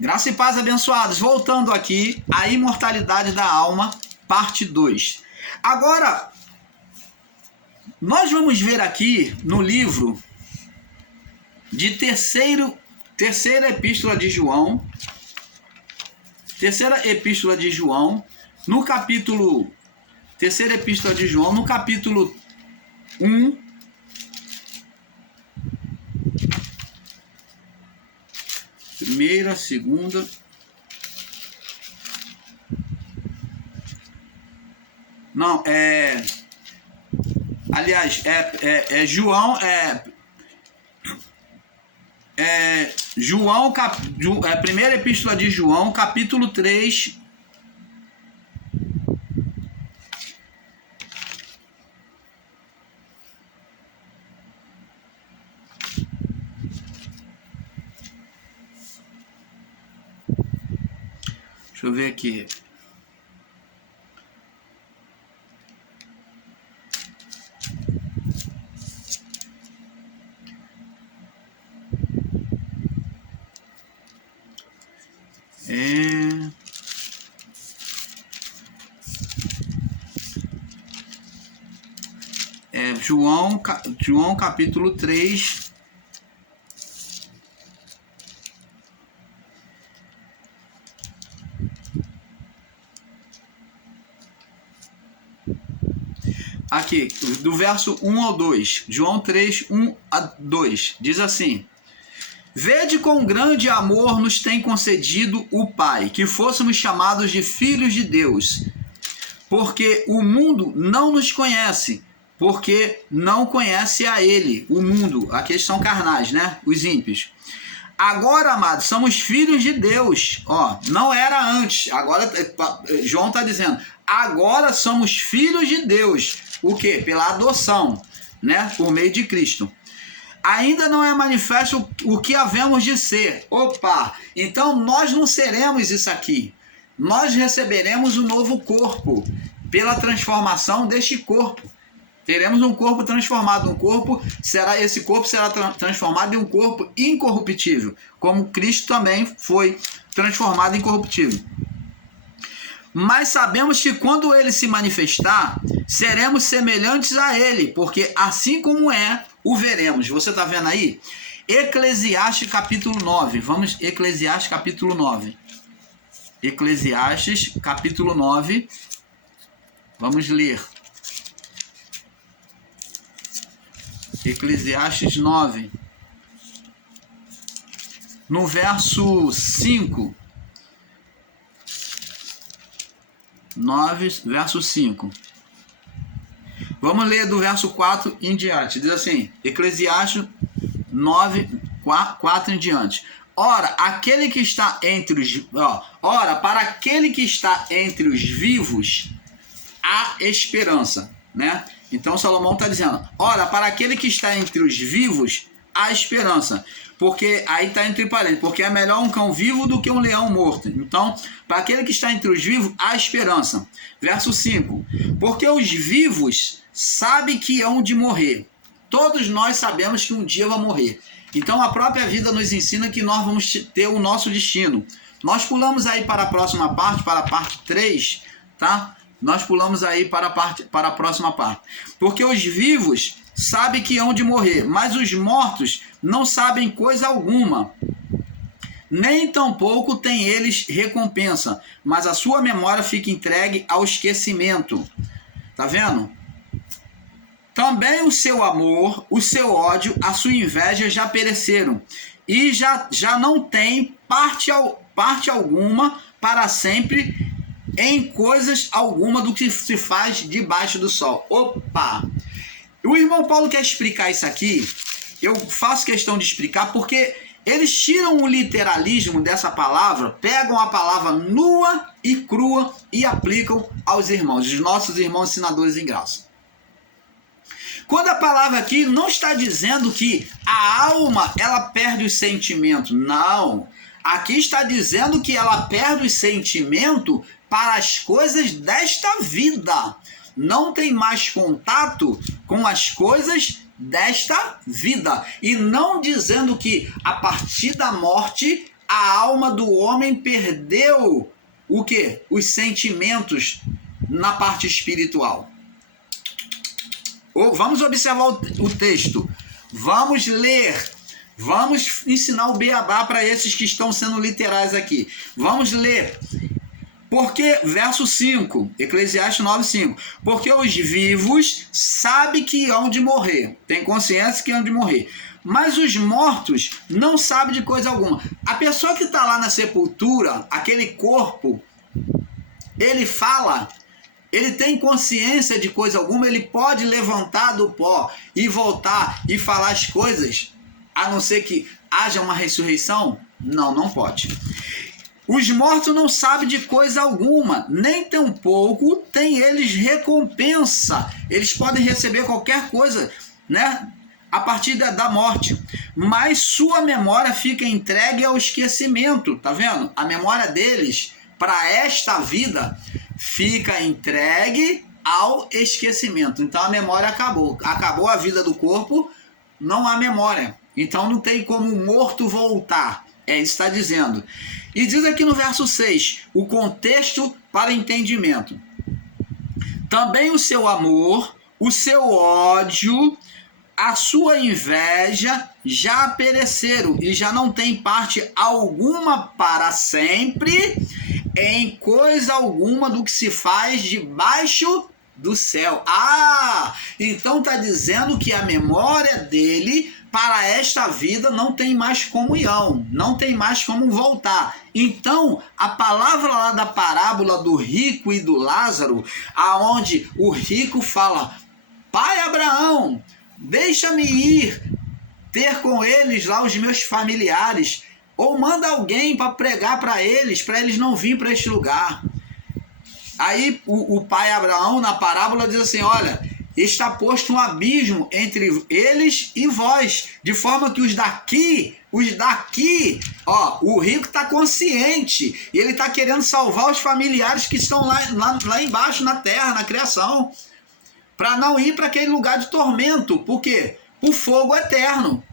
Graça e paz, abençoados. Voltando aqui, a imortalidade da alma, parte 2. Agora, nós vamos ver aqui no livro de terceira epístola de João, no capítulo, terceira epístola de João, no capítulo 1, primeira, segunda, não, aliás, João, João, primeira epístola de João, capítulo 3, deixa eu ver aqui. João capítulo 3, aqui, do verso 1 ao 2, João 3, 1 a 2, diz assim: Vede quão grande amor nos tem concedido o Pai, que fôssemos chamados de filhos de Deus, porque o mundo não nos conhece, porque não conhece a Ele, o mundo, aqueles são carnais, né? Os ímpios. Agora, amados, somos filhos de Deus. Ó, não era antes. Agora, João está dizendo, agora somos filhos de Deus. O quê? Pela adoção, né? Por meio de Cristo. Ainda não é manifesto o que havemos de ser. Opa! Então nós não seremos isso aqui. Nós receberemos um novo corpo pela transformação deste corpo. Teremos um corpo transformado, esse corpo será transformado em um corpo incorruptível, como Cristo também foi transformado em incorruptível. Mas sabemos que quando ele se manifestar, seremos semelhantes a ele, porque assim como é, o veremos. Você está vendo aí? Eclesiastes capítulo 9. Vamos, Eclesiastes capítulo 9. Eclesiastes capítulo 9. Vamos ler. Eclesiastes 9, no verso 5, 9, verso 5. Vamos ler do verso 4 em diante. Diz assim, Eclesiastes 9, 4 em diante. Ora, para aquele que está entre os vivos, há esperança, né? Então Salomão está dizendo, ora, para aquele que está entre os vivos, há esperança. Porque, aí está entre parênteses, porque é melhor um cão vivo do que um leão morto. Então, para aquele que está entre os vivos, há esperança. Verso 5, porque os vivos sabem que hão de morrer. Todos nós sabemos que um dia vão morrer. Então, a própria vida nos ensina que nós vamos ter o nosso destino. Nós pulamos aí para a próxima parte, para a parte 3, tá? Nós pulamos aí para a próxima parte. Porque os vivos sabem que hão de morrer, mas os mortos não sabem coisa alguma. Nem tampouco têm eles recompensa, mas a sua memória fica entregue ao esquecimento. Tá vendo? Também o seu amor, o seu ódio, a sua inveja já pereceram, e já não tem parte alguma para sempre em coisas alguma do que se faz debaixo do sol. Opa! O irmão Paulo quer explicar isso aqui, eu faço questão de explicar, porque eles tiram o literalismo dessa palavra, pegam a palavra nua e crua e aplicam aos irmãos, os nossos irmãos ensinadores em graça. Quando a palavra aqui não está dizendo que a alma ela perde os sentimentos, não. Aqui está dizendo que ela perde o sentimento para as coisas desta vida. Não tem mais contato com as coisas desta vida. E não dizendo que a partir da morte a alma do homem perdeu o quê? Os sentimentos na parte espiritual. Vamos observar o texto. Vamos ler. Vamos ensinar o beabá para esses que estão sendo literais aqui. Vamos ler. Porque, verso 5, Eclesiastes 9:5. Porque os vivos sabem que hão de morrer. Tem consciência que hão de morrer. Mas os mortos não sabem de coisa alguma. A pessoa que está lá na sepultura, aquele corpo, ele fala, ele tem consciência de coisa alguma, ele pode levantar do pó e voltar e falar as coisas, a não ser que haja uma ressurreição? Não, não pode. Os mortos não sabem de coisa alguma, nem tampouco tem eles recompensa. Eles podem receber qualquer coisa, né, a partir da morte. Mas sua memória fica entregue ao esquecimento. Tá vendo? A memória deles, para esta vida, fica entregue ao esquecimento. Então a memória acabou. Acabou a vida do corpo, não há memória. Então não tem como o morto voltar. É isso que está dizendo. E diz aqui no verso 6, o contexto para entendimento. Também o seu amor, o seu ódio, a sua inveja já pereceram e já não tem parte alguma para sempre em coisa alguma do que se faz debaixo do céu. Então está dizendo que a memória dele para esta vida não tem mais comunhão, não tem mais como voltar. Então, a palavra lá da parábola do rico e do Lázaro, aonde o rico fala: Pai Abraão, deixa-me ir ter com eles lá os meus familiares, ou manda alguém para pregar para eles não virem para este lugar. Aí o pai Abraão, na parábola, diz assim: olha, está posto um abismo entre eles e vós, de forma que os daqui, ó, o rico está consciente, e ele está querendo salvar os familiares que estão lá embaixo na terra, na criação, para não ir para aquele lugar de tormento. Por quê? O fogo eterno.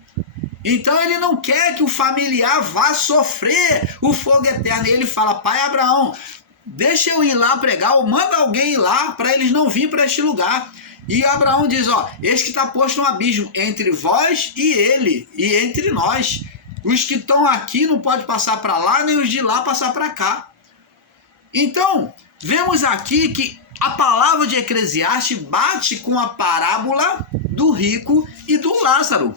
Então ele não quer que o familiar vá sofrer o fogo eterno. E ele fala: pai Abraão, deixa eu ir lá pregar, ou manda alguém ir lá para eles não virem para este lugar. E Abraão diz: ó, eis que está posto um abismo entre vós e ele, e entre nós. Os que estão aqui não podem passar para lá, nem os de lá passar para cá. Então, vemos aqui que a palavra de Eclesiastes bate com a parábola do rico e do Lázaro.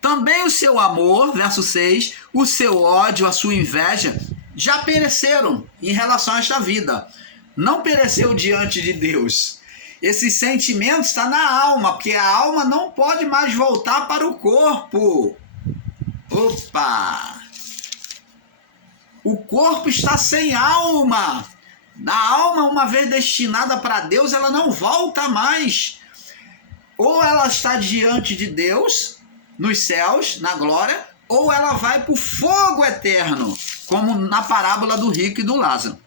Também o seu amor, verso 6, o seu ódio, a sua inveja, já pereceram em relação a esta vida. Não pereceu diante de Deus. Esses sentimentos estão na alma, porque a alma não pode mais voltar para o corpo. Opa! O corpo está sem alma. A alma, uma vez destinada para Deus, ela não volta mais. Ou ela está diante de Deus, nos céus, na glória, ou ela vai para o fogo eterno, como na parábola do rico e do Lázaro.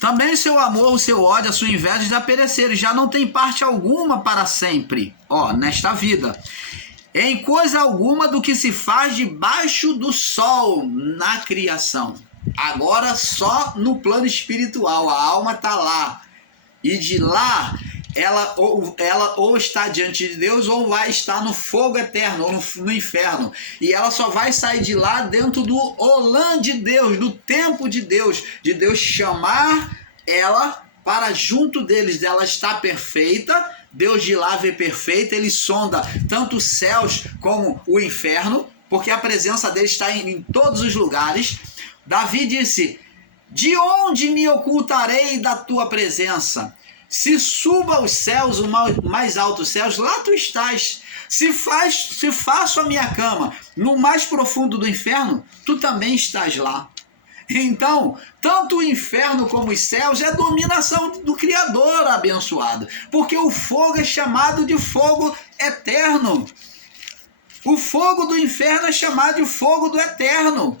Também o seu amor, o seu ódio, a sua inveja já pereceram, já não tem parte alguma para sempre, ó, nesta vida, em coisa alguma do que se faz debaixo do sol na criação. Agora só no plano espiritual, a alma está lá, e de lá ela ou está diante de Deus, ou vai estar no fogo eterno, ou no inferno. E ela só vai sair de lá dentro do olã de Deus, do tempo de Deus chamar ela para junto deles. Ela está perfeita, Deus de lá vê perfeita, ele sonda tanto os céus como o inferno, porque a presença dele está em todos os lugares. Davi disse: de onde me ocultarei da tua presença? Se suba aos céus, o mais altos céus, lá tu estás. Se faço a minha cama no mais profundo do inferno, tu também estás lá. Então, tanto o inferno como os céus é dominação do Criador abençoado, porque o fogo é chamado de fogo eterno. O fogo do inferno é chamado de fogo do eterno.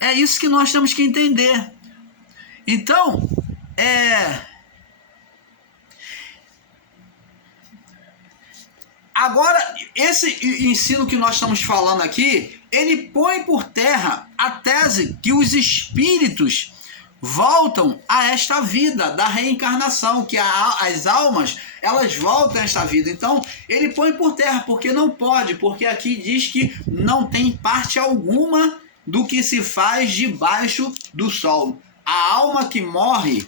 É isso que nós temos que entender. Então, Agora, esse ensino que nós estamos falando aqui, ele põe por terra a tese que os espíritos voltam a esta vida da reencarnação, que as almas, elas voltam a esta vida. Então, ele põe por terra, porque não pode, porque aqui diz que não tem parte alguma do que se faz debaixo do sol. A alma que morre,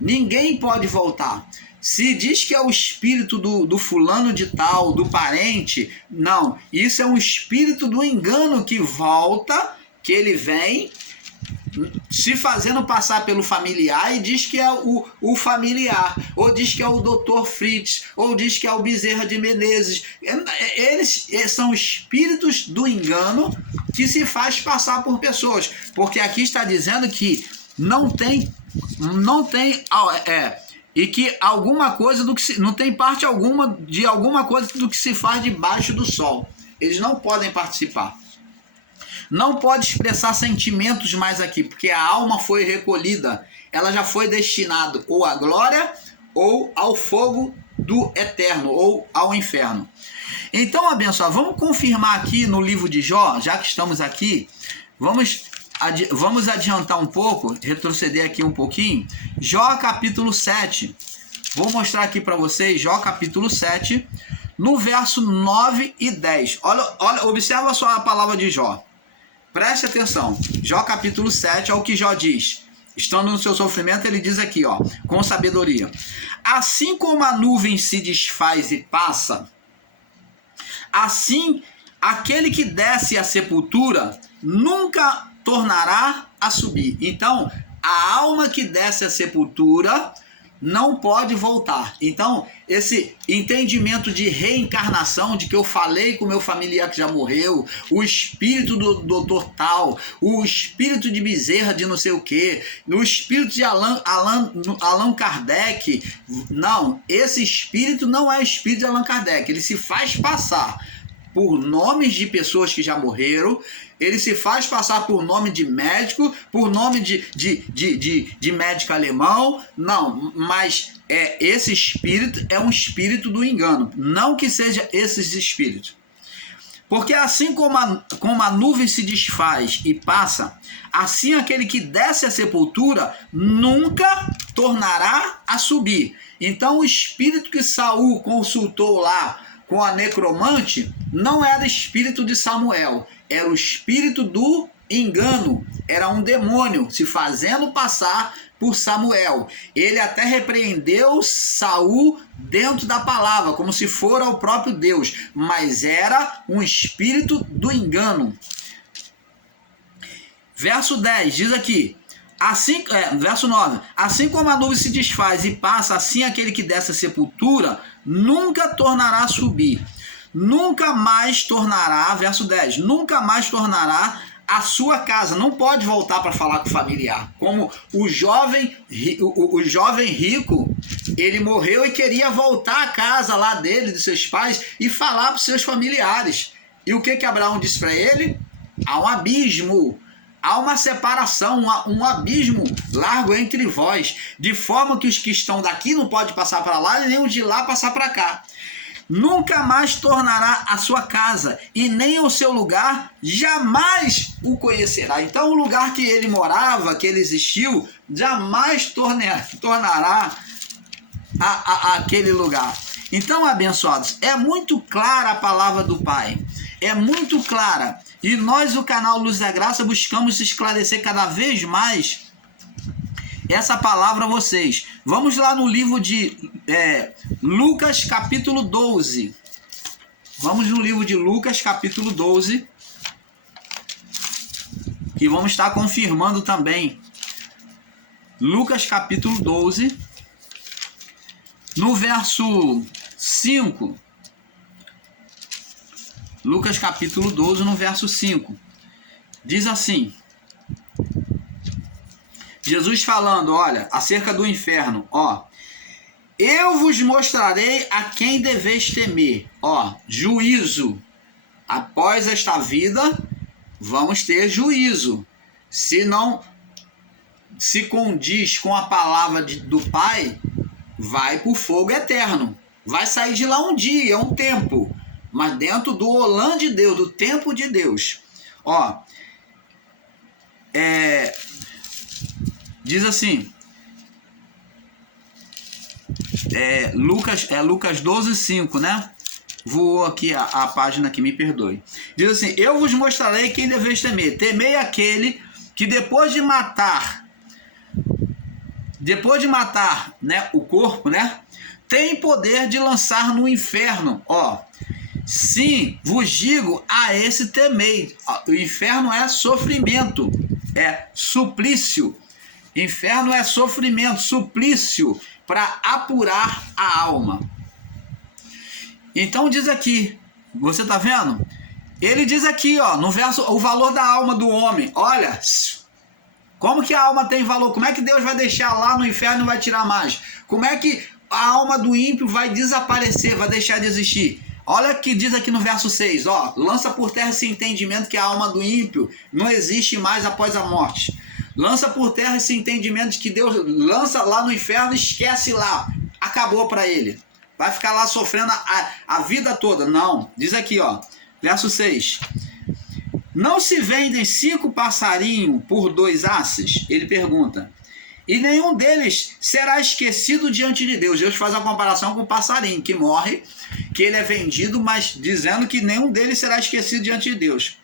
ninguém pode voltar. Se diz que é o espírito do fulano de tal, do parente, não. Isso é um espírito do engano que volta, que ele vem se fazendo passar pelo familiar e diz que é o familiar, ou diz que é o Dr. Fritz, ou diz que é o Bezerra de Menezes. Eles são espíritos do engano que se faz passar por pessoas, porque aqui está dizendo que não tem e que alguma coisa do que se, não tem parte alguma de alguma coisa do que se faz debaixo do sol. Eles não podem participar. Não pode expressar sentimentos mais aqui, porque a alma foi recolhida. Ela já foi destinada ou à glória ou ao fogo do eterno ou ao inferno. Então, abençoado, vamos confirmar aqui no livro de Jó, já que estamos aqui, vamos adiantar um pouco, retroceder aqui um pouquinho. Jó capítulo 7. Vou mostrar aqui para vocês, Jó capítulo 7, no verso 9 e 10. Olha, observa só a palavra de Jó. Preste atenção. Jó capítulo 7 é o que Jó diz. Estando no seu sofrimento, ele diz aqui, ó, com sabedoria. Assim como a nuvem se desfaz e passa, assim aquele que desce à sepultura nunca tornará a subir. Então, a alma que desce à sepultura não pode voltar. Então, esse entendimento de reencarnação, de que eu falei com meu familiar que já morreu, o espírito do doutor tal, o espírito de Bezerra de não sei o quê, o espírito de Allan Kardec, não, esse espírito não é espírito de Allan Kardec, ele se faz passar por nomes de pessoas que já morreram, ele se faz passar por nome de médico, por nome de médico alemão, não, mas esse espírito é um espírito do engano, não que seja esses espíritos. Porque assim como a nuvem se desfaz e passa, assim aquele que desce à sepultura nunca tornará a subir. Então o espírito que Saul consultou lá com a necromante não era espírito de Samuel, era o espírito do engano, era um demônio se fazendo passar por Samuel. Ele até repreendeu Saul dentro da palavra, como se fora o próprio Deus, mas era um espírito do engano. Verso 10 diz aqui, verso 9, assim como a nuvem se desfaz e passa, assim aquele que desce à sepultura nunca tornará a subir, nunca mais tornará, verso 10, nunca mais tornará a sua casa, não pode voltar para falar com o familiar, como o jovem rico, ele morreu e queria voltar à casa lá dele, dos seus pais, e falar para os seus familiares, e o que Abraão disse para ele? Há um abismo, há uma separação, um abismo largo entre vós, de forma que os que estão daqui não podem passar para lá, e nem os de lá passar para cá. Nunca mais tornará a sua casa, e nem o seu lugar jamais o conhecerá. Então o lugar que ele morava, que ele existiu, jamais tornará aquele lugar. Então, abençoados, é muito clara a palavra do Pai, é muito clara, e nós, o canal Luz da Graça, buscamos esclarecer cada vez mais essa palavra a vocês. Vamos lá no livro de Lucas capítulo 12. Vamos no livro de Lucas capítulo 12, que vamos estar confirmando também. Lucas capítulo 12, no verso 5. Lucas capítulo 12, no verso 5. Diz assim: Jesus falando, olha, acerca do inferno, ó. Eu vos mostrarei a quem deveis temer, ó, juízo. Após esta vida, vamos ter juízo. Se não se condiz com a palavra do Pai, vai para o fogo eterno. Vai sair de lá um dia, um tempo, mas dentro do olã de Deus, do tempo de Deus. Ó, diz assim, Lucas 12:5, né? Voou aqui a página que me perdoe. Diz assim: eu vos mostrarei quem deveis temer. Temei aquele que depois de matar, né, o corpo, né, tem poder de lançar no inferno. Ó, sim, vos digo, a esse temei. O inferno é sofrimento, é suplício. Inferno é sofrimento, suplício, para apurar a alma. Então diz aqui, você está vendo? Ele diz aqui, ó, no verso, o valor da alma do homem. Olha, como que a alma tem valor? Como é que Deus vai deixar lá no inferno e não vai tirar mais? Como é que a alma do ímpio vai desaparecer, vai deixar de existir? Olha o que diz aqui no verso 6, ó, lança por terra esse entendimento que a alma do ímpio não existe mais após a morte. Lança por terra esse entendimento de que Deus lança lá no inferno e esquece lá. Acabou para ele. Vai ficar lá sofrendo a vida toda. Não. Diz aqui, ó. Verso 6. Não se vendem 5 passarinhos por 2 asses? Ele pergunta. E nenhum deles será esquecido diante de Deus. Deus faz a comparação com o passarinho que morre, que ele é vendido, mas dizendo que nenhum deles será esquecido diante de Deus.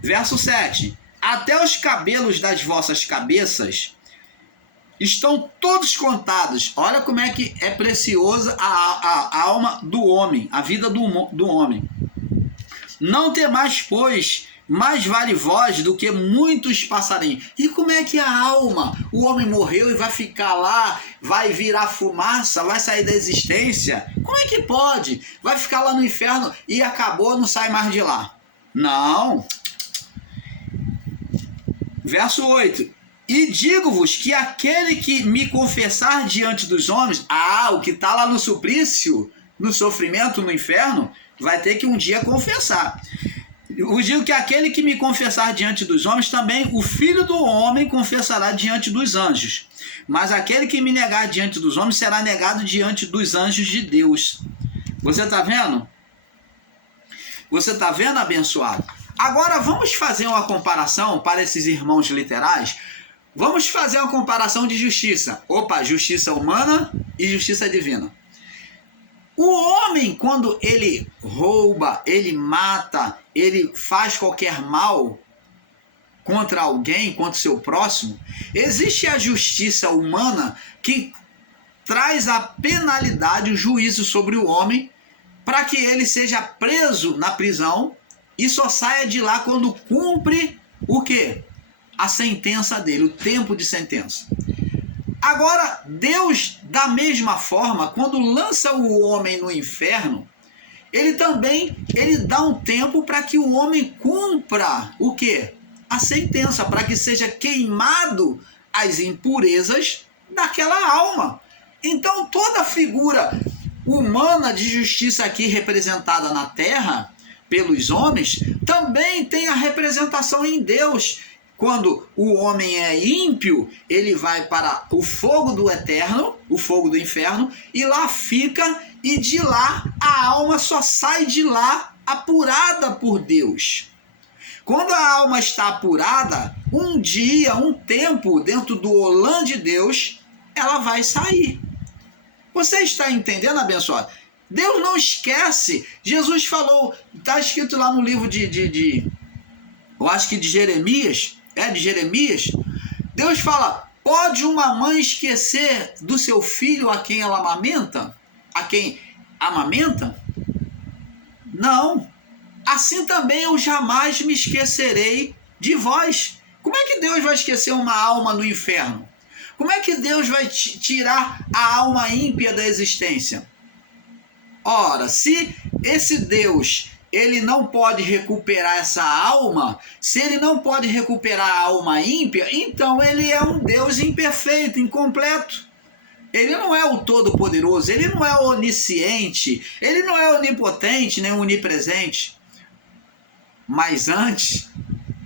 Verso 7. Até os cabelos das vossas cabeças estão todos contados. Olha como é que é preciosa a alma do homem, a vida do homem. Não temais, pois, mais vale vós do que muitos passarinhos. E como é que a alma, o homem morreu e vai ficar lá, vai virar fumaça, vai sair da existência? Como é que pode? Vai ficar lá no inferno e acabou, não sai mais de lá. Não. Verso 8. E digo-vos que aquele que me confessar diante dos homens, o que está lá no suplício, no sofrimento, no inferno, vai ter que um dia confessar. Eu digo que aquele que me confessar diante dos homens, também o Filho do Homem confessará diante dos anjos. Mas aquele que me negar diante dos homens será negado diante dos anjos de Deus. Você está vendo? Você está vendo, abençoado? Agora vamos fazer uma comparação para esses irmãos literais. Vamos fazer uma comparação de justiça. Opa, justiça humana e justiça divina. O homem, quando ele rouba, ele mata, ele faz qualquer mal contra alguém, contra o seu próximo, existe a justiça humana que traz a penalidade, o juízo sobre o homem, para que ele seja preso na prisão e só saia de lá quando cumpre o quê? A sentença dele, o tempo de sentença. Agora, Deus, da mesma forma, quando lança o homem no inferno, ele também dá um tempo para que o homem cumpra o quê? A sentença, para que seja queimado as impurezas daquela alma. Então, toda figura humana de justiça aqui representada na terra, pelos homens, também tem a representação em Deus. Quando o homem é ímpio, ele vai para o fogo do eterno, o fogo do inferno, e lá fica, e de lá a alma só sai de lá apurada por Deus. Quando a alma está apurada, um dia, um tempo, dentro do olã de Deus, ela vai sair. Você está entendendo, abençoado? Deus não esquece. Jesus falou, está escrito lá no livro eu acho que de Jeremias, de Jeremias, Deus fala, pode uma mãe esquecer do seu filho a quem ela amamenta? A quem amamenta? Não. Assim também eu jamais me esquecerei de vós. Como é que Deus vai esquecer uma alma no inferno? Como é que Deus vai tirar a alma ímpia da existência? Ora, se esse Deus, ele não pode recuperar essa alma, se ele não pode recuperar a alma ímpia, então ele é um Deus imperfeito, incompleto. Ele não é o Todo-Poderoso, ele não é onisciente, ele não é onipotente, nem onipresente. Mas antes,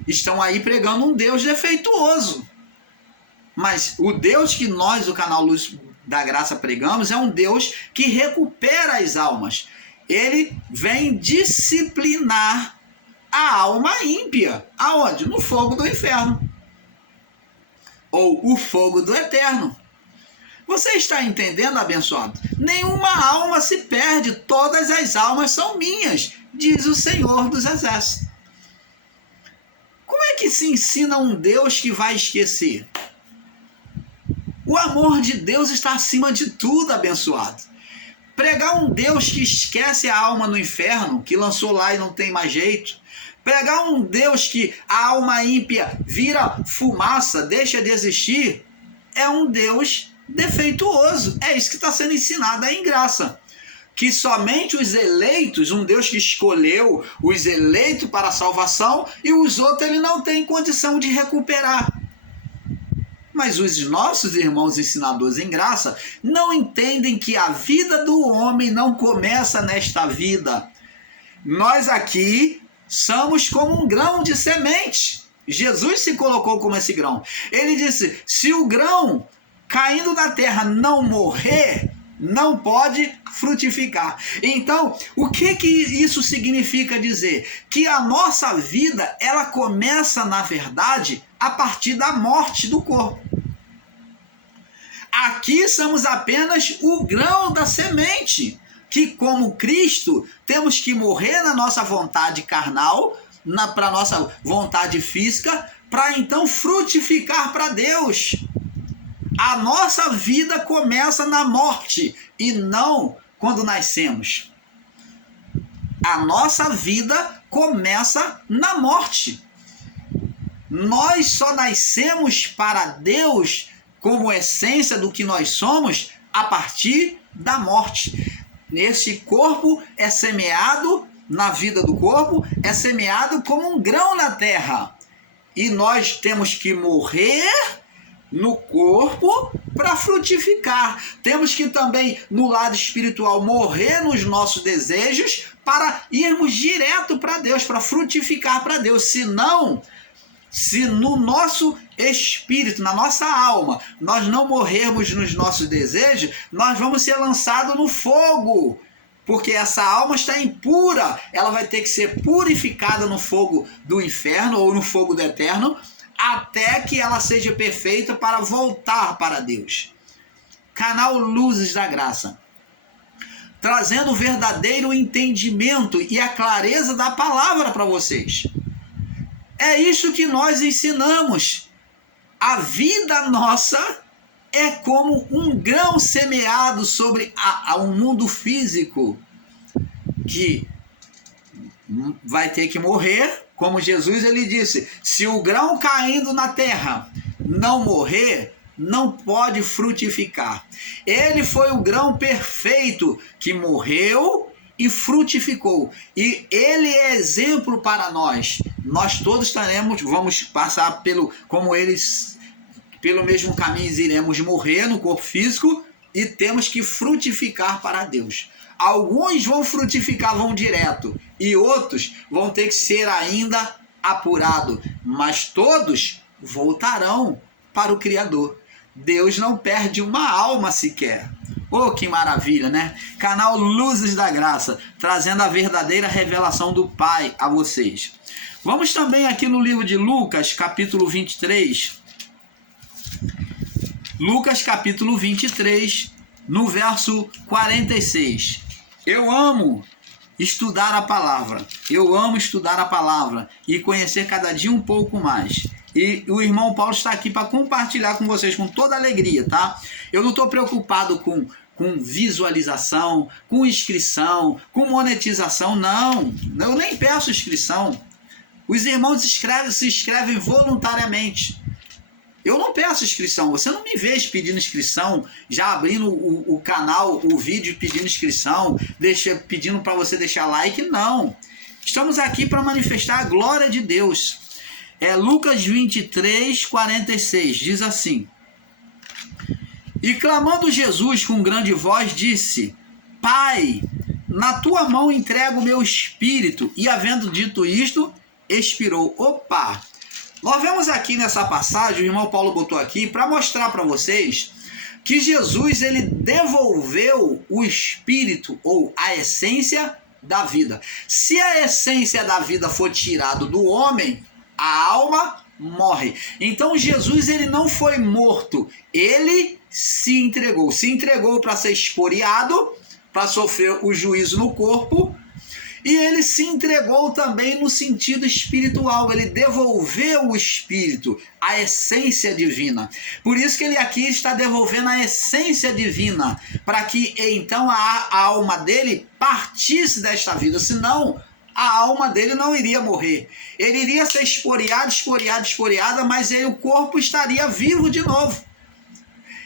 estão aí pregando um Deus defeituoso. Mas o Deus que nós, o Canal Luz, da graça pregamos é um Deus que recupera as almas. Ele vem disciplinar a alma ímpia. Aonde? No fogo do inferno. Ou o fogo do eterno. Você está entendendo, abençoado? Nenhuma alma se perde, todas as almas são minhas, diz o Senhor dos Exércitos. Como é que se ensina um Deus que vai esquecer? O amor de Deus está acima de tudo, abençoado. Pregar um Deus que esquece a alma no inferno, que lançou lá e não tem mais jeito. Pregar um Deus que a alma ímpia vira fumaça, deixa de existir, é um Deus defeituoso. É isso que está sendo ensinado aí em graça. Que somente os eleitos, um Deus que escolheu os eleitos para a salvação, e os outros ele não tem condição de recuperar. Mas os nossos irmãos ensinadores em graça não entendem que a vida do homem não começa nesta vida. Nós aqui somos como um grão de semente. Jesus se colocou como esse grão. Ele disse, se o grão caindo na terra não morrer, não pode frutificar. Então, o que isso significa dizer? Que a nossa vida, ela começa, na verdade, a partir da morte do corpo. Aqui somos apenas o grão da semente, que como Cristo, temos que morrer na nossa vontade carnal, para a nossa vontade física, para então frutificar para Deus. A nossa vida começa na morte e não quando nascemos. A nossa vida começa na morte. Nós só nascemos para Deus como essência do que nós somos a partir da morte. Esse corpo é semeado, na vida do corpo, é semeado como um grão na terra. E nós temos que morrer no corpo para frutificar. Temos que também, no lado espiritual, morrer nos nossos desejos para irmos direto para Deus, para frutificar para Deus. Senão, se no nosso espírito, na nossa alma, nós não morrermos nos nossos desejos, nós vamos ser lançados no fogo. Porque essa alma está impura, ela vai ter que ser purificada no fogo do inferno ou no fogo do eterno, até que ela seja perfeita para voltar para Deus. Canal Luzes da Graça, trazendo o verdadeiro entendimento e a clareza da palavra para vocês. É isso que nós ensinamos. A vida nossa é como um grão semeado sobre um mundo físico que vai ter que morrer. Como Jesus ele disse, se o grão caindo na terra não morrer, não pode frutificar. Ele foi o grão perfeito que morreu e frutificou. E ele é exemplo para nós. Nós todos vamos passar como eles, pelo mesmo caminho iremos morrer no corpo físico e temos que frutificar para Deus. Alguns vão frutificar, vão direto, e outros vão ter que ser ainda apurados, mas todos voltarão para o Criador. Deus não perde uma alma sequer. Oh, que maravilha, né? Canal Luzes da Graça, trazendo a verdadeira revelação do Pai a vocês. Vamos também aqui no livro de Lucas, capítulo 23. Lucas, capítulo 23, no verso 46. Eu amo estudar a palavra. Eu amo estudar a palavra e conhecer cada dia um pouco mais. E o irmão Paulo está aqui para compartilhar com vocês com toda alegria, tá? Eu não estou preocupado com visualização, com inscrição, com monetização, não. Eu nem peço inscrição. Os irmãos se inscrevem voluntariamente. Eu não peço inscrição. Você não me vê pedindo inscrição, já abrindo o canal, o vídeo pedindo inscrição, pedindo para você deixar like, não. Estamos aqui para manifestar a glória de Deus. Lucas 23, 46, diz assim: E clamando Jesus com grande voz, disse: Pai, na tua mão entrego o meu espírito. E havendo dito isto, expirou. Opa! Nós vemos aqui nessa passagem, o irmão Paulo botou aqui, para mostrar para vocês que Jesus ele devolveu o espírito ou a essência da vida. Se a essência da vida for tirada do homem, a alma morre. Então Jesus ele não foi morto, ele se entregou para ser escoriado, para sofrer o juízo no corpo, e ele se entregou também no sentido espiritual, ele devolveu o espírito, a essência divina. Por isso que ele aqui está devolvendo a essência divina, para que então a alma dele partisse desta vida, senão a alma dele não iria morrer. Ele iria ser escoriada, mas o corpo estaria vivo de novo.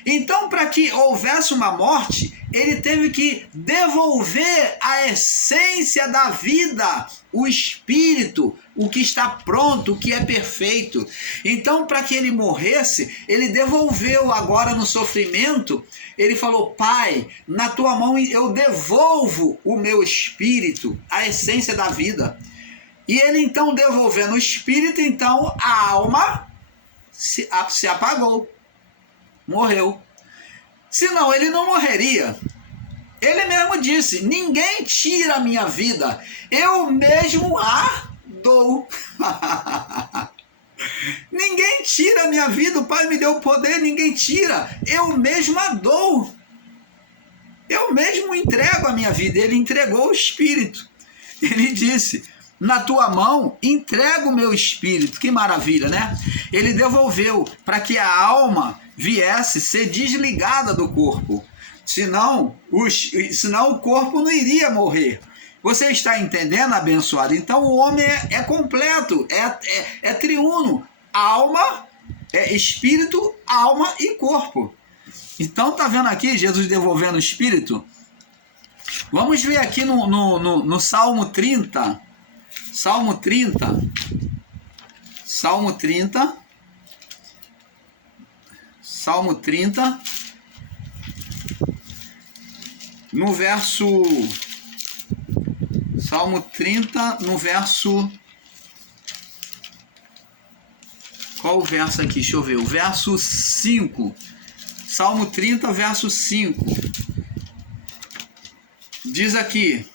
Então, para que houvesse uma morte, ele teve que devolver a essência da vida, o espírito, o que está pronto, o que é perfeito. Então, para que ele morresse, ele devolveu agora no sofrimento. Ele falou: Pai, na tua mão eu devolvo o meu espírito, a essência da vida. E ele então devolvendo o espírito, então a alma se apagou. Morreu. Senão ele não morreria. Ele mesmo disse: ninguém tira a minha vida, eu mesmo a dou. Ninguém tira a minha vida, o Pai me deu poder, ninguém tira, eu mesmo a dou. Eu mesmo entrego a minha vida. Ele entregou o espírito. Ele disse: na tua mão entrego o meu espírito. Que maravilha, né? Ele devolveu para que a alma viesse ser desligada do corpo. Senão o corpo não iria morrer. Você está entendendo, abençoado? Então o homem é completo, é triuno. Alma, espírito, alma e corpo. Então tá vendo aqui Jesus devolvendo o espírito? Vamos ver aqui no Salmo 30. Salmo 30. Salmo 30. Salmo 30. No verso... Salmo 30, no verso... Qual o verso aqui? Deixa eu ver. O verso 5. Salmo 30, verso 5. Diz aqui: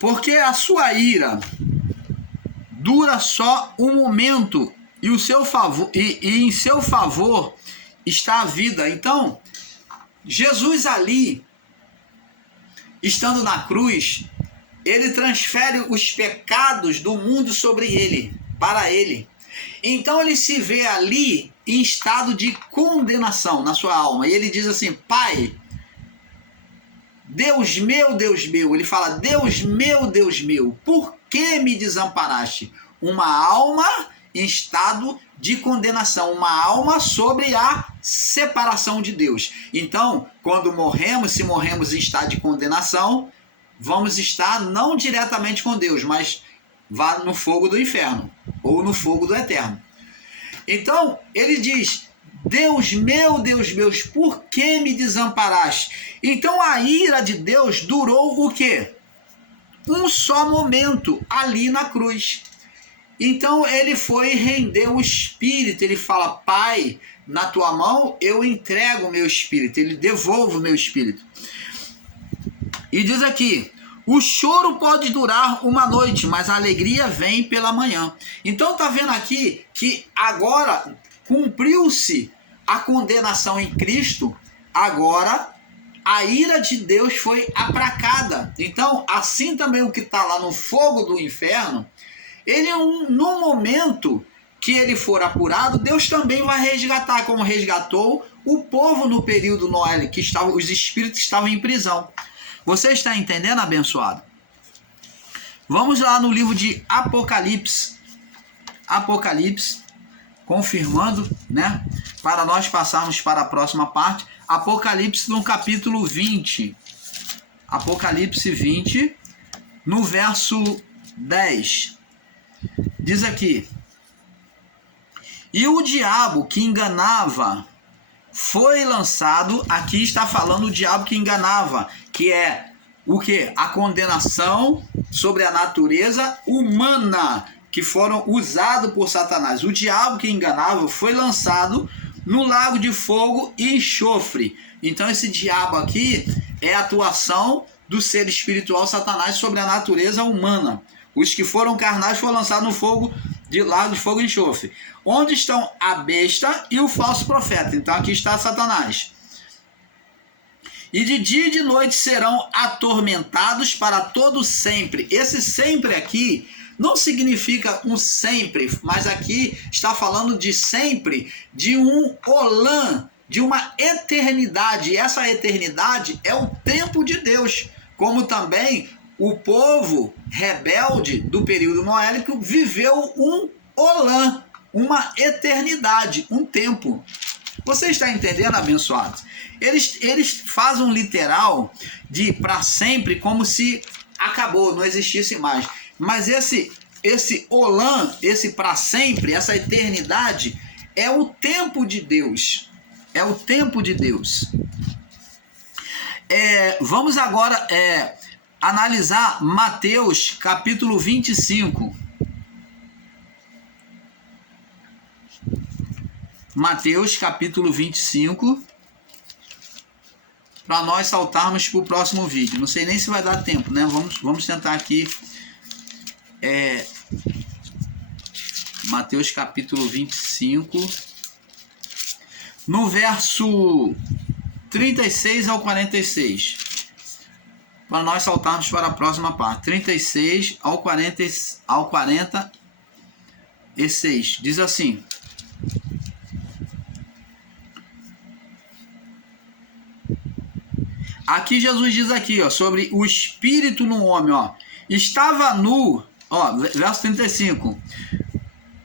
porque a sua ira dura só um momento, e o seu favor, e em seu favor está a vida. Então, Jesus ali, estando na cruz, ele transfere os pecados do mundo sobre ele, para ele. Então ele se vê ali em estado de condenação na sua alma. E ele diz assim: Pai, Deus meu, ele fala: Deus meu, por que me desamparaste? Uma alma em estado de condenação, uma alma sobre a separação de Deus. Então, quando morremos, se morremos em estado de condenação, vamos estar não diretamente com Deus, mas vá no fogo do inferno, ou no fogo do eterno. Então, ele diz: Deus meu, por que me desamparaste? Então a ira de Deus durou o quê? Um só momento, ali na cruz. Então ele foi render o espírito. Ele fala: Pai, na tua mão eu entrego o meu espírito. Ele devolve o meu espírito. E diz aqui: o choro pode durar uma noite, mas a alegria vem pela manhã. Então tá vendo aqui que agora cumpriu-se a condenação em Cristo. Agora a ira de Deus foi aplacada. Então, assim também o que está lá no fogo do inferno, ele no momento que ele for apurado, Deus também vai resgatar, como resgatou o povo no período Noé, que os espíritos estavam em prisão. Você está entendendo, abençoado? Vamos lá no livro de Apocalipse. Apocalipse, confirmando, né? Para nós passarmos para a próxima parte. Apocalipse no capítulo 20. Apocalipse 20, no verso 10. Diz aqui: e o diabo que enganava foi lançado. Aqui está falando o diabo que enganava, que é o que? A condenação sobre a natureza humana, que foram usados por Satanás. O diabo que enganava foi lançado no lago de fogo e enxofre. Então esse diabo aqui é a atuação do ser espiritual Satanás sobre a natureza humana. Os que foram carnais foram lançados no fogo, de lago de fogo e enxofre, onde estão a besta e o falso profeta. Então aqui está Satanás. E de dia e de noite serão atormentados para todo sempre. Esse sempre aqui não significa um sempre, mas aqui está falando de sempre, de um olã, de uma eternidade. E essa eternidade é o tempo de Deus, como também o povo rebelde do período noélico viveu um olã, uma eternidade, um tempo. Você está entendendo, abençoado? Eles fazem um literal de para sempre, como se acabou, não existisse mais. Mas esse olã, esse para sempre, essa eternidade, é o tempo de Deus. É o tempo de Deus. Vamos agora analisar Mateus capítulo 25. Mateus capítulo 25. Para nós saltarmos para o próximo vídeo. Não sei nem se vai dar tempo, né? Vamos tentar aqui. Mateus capítulo 25. No verso 36 ao 46. Para nós saltarmos para a próxima parte. 36 ao 46. Diz assim. Aqui Jesus diz aqui, ó, sobre o espírito no homem, ó. Estava nu, ó, verso 35.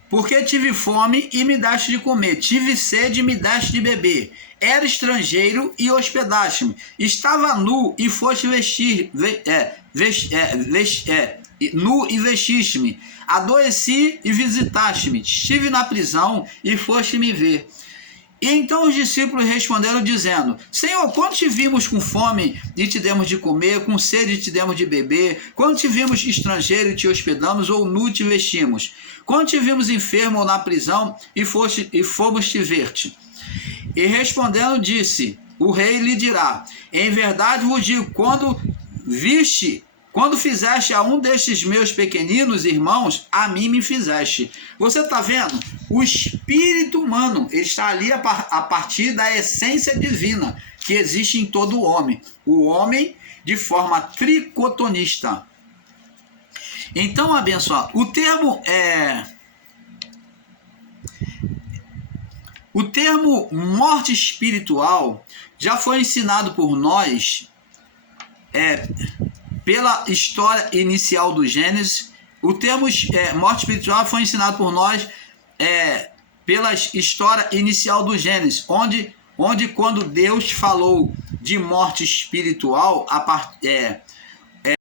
Porque tive fome e me deste de comer, tive sede e me deste de beber. Era estrangeiro e hospedaste-me. Estava nu e foste nu e vestiste-me. Adoeci e visitaste-me. Estive na prisão e foste me ver. E então os discípulos responderam dizendo: Senhor, quando te vimos com fome e te demos de comer, com sede e te demos de beber? Quando te vimos estrangeiro e te hospedamos, ou nu te vestimos? Quando te vimos enfermo ou na prisão e fomos te ver-te? E respondendo disse, o rei lhe dirá: em verdade vos digo, quando fizeste a um destes meus pequeninos irmãos, a mim me fizeste. Você está vendo? O espírito humano, ele está ali a partir da essência divina que existe em todo homem. O homem de forma tricotonista. Então, abençoado, o termo morte espiritual já foi ensinado por nós pela história inicial do Gênesis. O termo morte espiritual foi ensinado por nós pela história inicial do Gênesis, onde quando Deus falou de morte espiritual,